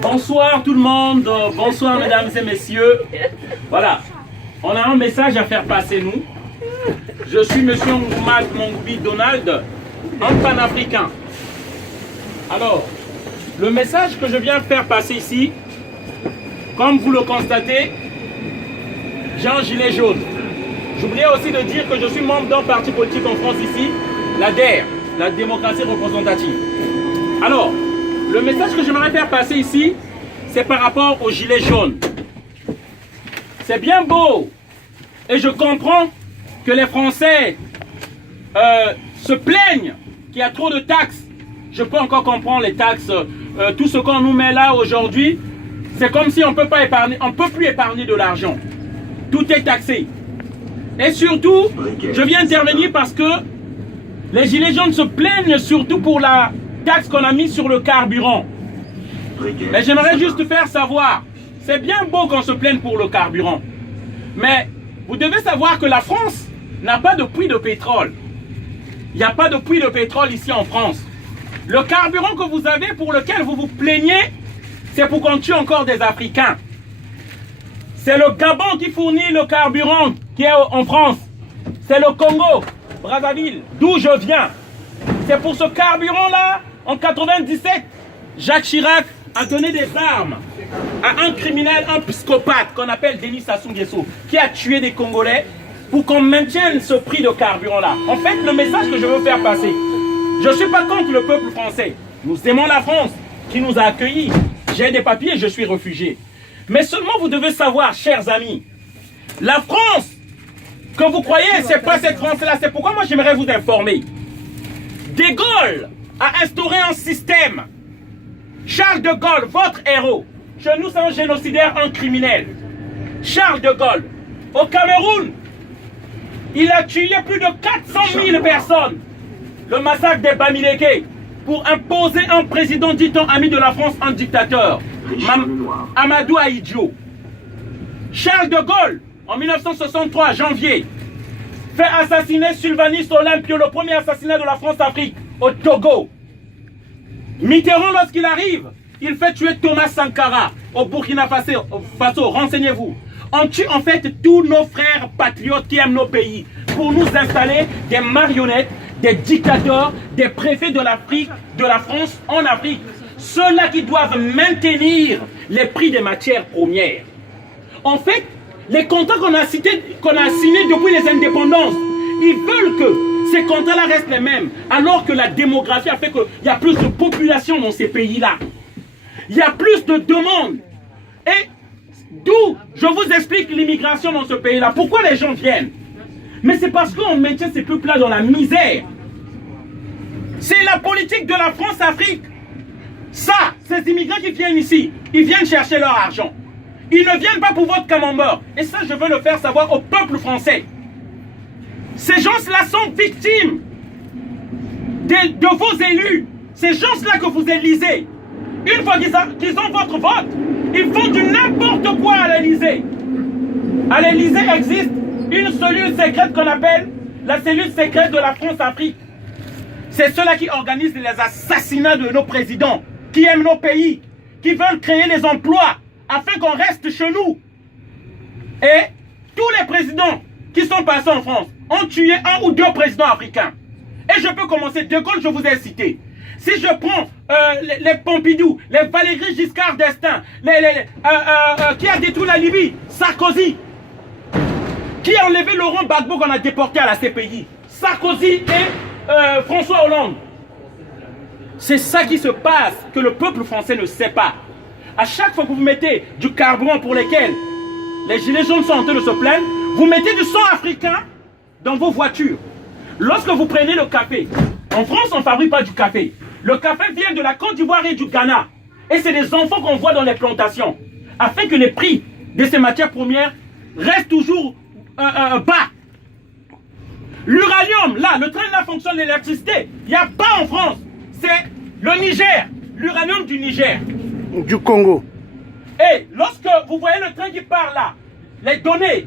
Bonsoir tout le monde, bonsoir mesdames et messieurs. Voilà, on a un message à faire passer nous. Je suis monsieur Ngoumad Mongoubi Donald, un panafricain. Alors, le message que je viens faire passer ici, comme vous le constatez, j'ai un gilet jaune. J'oubliais aussi de dire que je suis membre d'un parti politique en France ici, la DER, la démocratie représentative. Alors, le message que j'aimerais faire passer ici, c'est par rapport au gilet jaune. C'est bien beau, et je comprends que les Français se plaignent qu'il y a trop de taxes. Je peux encore comprendre les taxes, tout ce qu'on nous met là aujourd'hui, c'est comme si on peut pas épargner, on peut plus épargner de l'argent. Tout est taxé. Et surtout, je viens intervenir parce que les gilets jaunes se plaignent surtout pour la taxe qu'on a mise sur le carburant. Mais j'aimerais juste faire savoir, c'est bien beau qu'on se plaigne pour le carburant, mais vous devez savoir que la France n'a pas de puits de pétrole. Il n'y a pas de puits de pétrole ici en France. Le carburant que vous avez, pour lequel vous vous plaignez, c'est pour qu'on tue encore des Africains. C'est le Gabon qui fournit le carburant qui est en France. C'est le Congo, Brazzaville, d'où je viens. C'est pour ce carburant-là, en 97, Jacques Chirac a donné des armes à un criminel, un psychopathe qu'on appelle Denis Sassou Nguesso, qui a tué des Congolais pour qu'on maintienne ce prix de carburant-là. En fait, le message que je veux faire passer, je ne suis pas contre le peuple français. Nous aimons la France qui nous a accueillis. J'ai des papiers, je suis réfugié. Mais seulement vous devez savoir, chers amis, la France que vous croyez, c'est pas cette France-là. C'est pourquoi moi j'aimerais vous informer. De Gaulle a instauré un système. Charles de Gaulle, votre héros, chez nous c'est un génocidaire, un criminel. Charles de Gaulle, au Cameroun, il a tué plus de 400 000 personnes. Le massacre des Bamileke, pour imposer un président dit-on ami de la France, un dictateur. Amadou Ahidjo. Charles de Gaulle, en 1963, janvier, fait assassiner Sylvanus Olympio, le premier assassinat de la France-Afrique, au Togo. Mitterrand, lorsqu'il arrive, il fait tuer Thomas Sankara au Burkina Faso. Renseignez-vous. On tue en fait tous nos frères patriotes qui aiment nos pays pour nous installer des marionnettes, des dictateurs, des préfets de l'Afrique, de la France en Afrique. Ceux-là qui doivent maintenir les prix des matières premières. En fait, les contrats qu'on a signés depuis les indépendances, ils veulent que ces contrats-là restent les mêmes, alors que la démographie a fait qu'il y a plus de population dans ces pays-là. Il y a plus de demandes. Et d'où je vous explique l'immigration dans ce pays-là. Pourquoi les gens viennent? Mais c'est parce qu'on maintient ces peuples-là dans la misère. C'est la politique de la France-Afrique. Ça, ces immigrants qui viennent ici, ils viennent chercher leur argent. Ils ne viennent pas pour votre camembert. Et ça, je veux le faire savoir au peuple français. Ces gens-là sont victimes de vos élus. Ces gens-là que vous élisez. Une fois qu'ils ont votre vote, ils font du n'importe quoi à l'Élysée. À l'Élysée existe une cellule secrète qu'on appelle la cellule secrète de la France-Afrique. C'est ceux-là qui organisent les assassinats de nos présidents, qui aiment nos pays, qui veulent créer les emplois afin qu'on reste chez nous. Et tous les présidents qui sont passés en France ont tué un ou deux présidents africains. Et je peux commencer. De Gaulle, je vous ai cité. Si je prends les Pompidou, les Valéry Giscard d'Estaing, qui a détruit la Libye, Sarkozy, qui a enlevé Laurent Gbagbo qu'on a déporté à la CPI, Sarkozy et François Hollande. C'est ça qui se passe, que le peuple français ne sait pas. À chaque fois que vous mettez du carburant pour lesquels les gilets jaunes sont en train de se plaindre, vous mettez du sang africain dans vos voitures. Lorsque vous prenez le café, en France on ne fabrique pas du café. Le café vient de la Côte d'Ivoire et du Ghana. Et c'est des enfants qu'on voit dans les plantations. Afin que les prix de ces matières premières restent toujours bas. L'uranium, là, le train là fonctionne l'électricité. Il n'y a pas en France. C'est le Niger, l'uranium du Niger. Du Congo. Et lorsque vous voyez le train qui part là, les données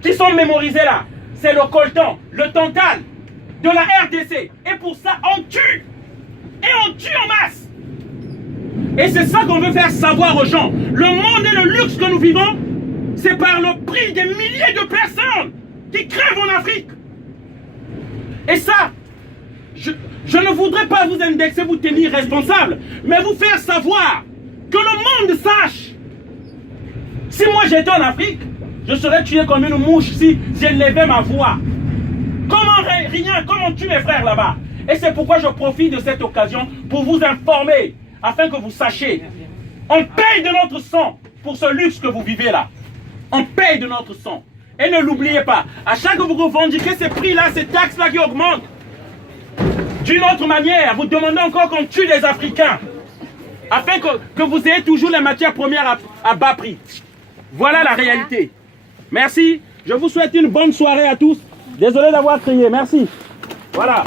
qui sont mémorisées là, c'est le coltan, le tantal de la RDC. Et pour ça, on tue. Et on tue en masse. Et c'est ça qu'on veut faire savoir aux gens. Le monde et le luxe que nous vivons, c'est par le prix des milliers de personnes qui crèvent en Afrique. Et ça, je ne voudrais pas vous indexer, vous tenir responsable, mais vous faire savoir, que le monde sache. Si moi j'étais en Afrique, je serais tué comme une mouche si j'élevais ma voix. Comment rien, comment on tue mes frères là-bas? Et c'est pourquoi je profite de cette occasion pour vous informer, afin que vous sachiez. On paye de notre sang pour ce luxe que vous vivez là. On paye de notre sang. Et ne l'oubliez pas, à chaque que vous revendiquez ces prix-là, ces taxes-là qui augmentent, d'une autre manière, vous demandez encore qu'on tue les Africains, afin que vous ayez toujours les matières premières à bas prix. Voilà la réalité. Merci. Je vous souhaite une bonne soirée à tous. Désolé d'avoir crié. Merci. Voilà.